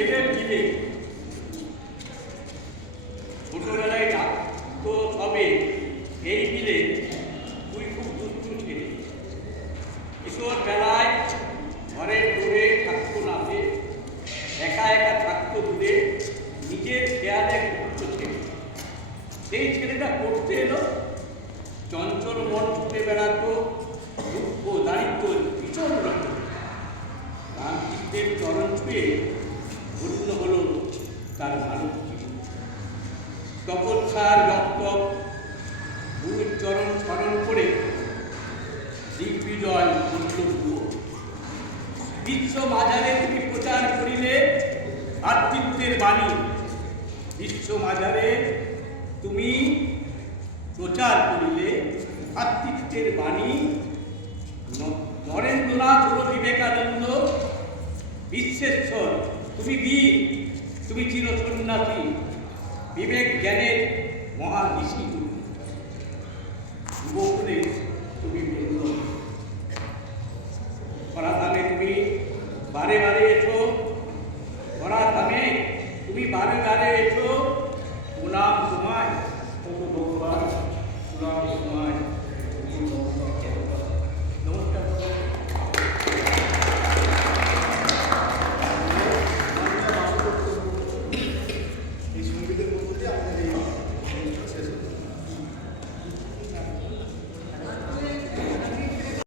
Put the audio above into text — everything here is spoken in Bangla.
এদের দিলে ছোটবেলায় ডাকতো তবে এই বিলে তুই খুব দুষ্টু ছিলি। কিশোর বেলায় ঘরে দূরে থাকতো নাচে একা একা থাকতো দূরে, নিজের খেয়ালে ঘুরত ছেলে সেই ছেলেটা করতে এলো, চঞ্চল মন ছুটে বেড়াতো দুঃখ দারিদ্র ভীষণ রকম রামকৃষ্ণের চরণ ছুঁয়ে পূর্ণ হলো তার ভালো তপস্যার রক্ত গুরুর চরণ স্মরণ করে দিগ্বিজয় বিশ্ব মাজারে তুমি প্রচার করিলে আত্মিত্বের বাণী। বিশ্ব মাজারে তুমি প্রচার করিলে আত্মিত্বের বাণী বিশ্বেশ্বর তুমি বীর, তুমি চির সন্ন্যাসী বিবেক জ্ঞানের মহা ঋষি। তুমি বৃন্দ তুমি তুমি বারে বারে এসো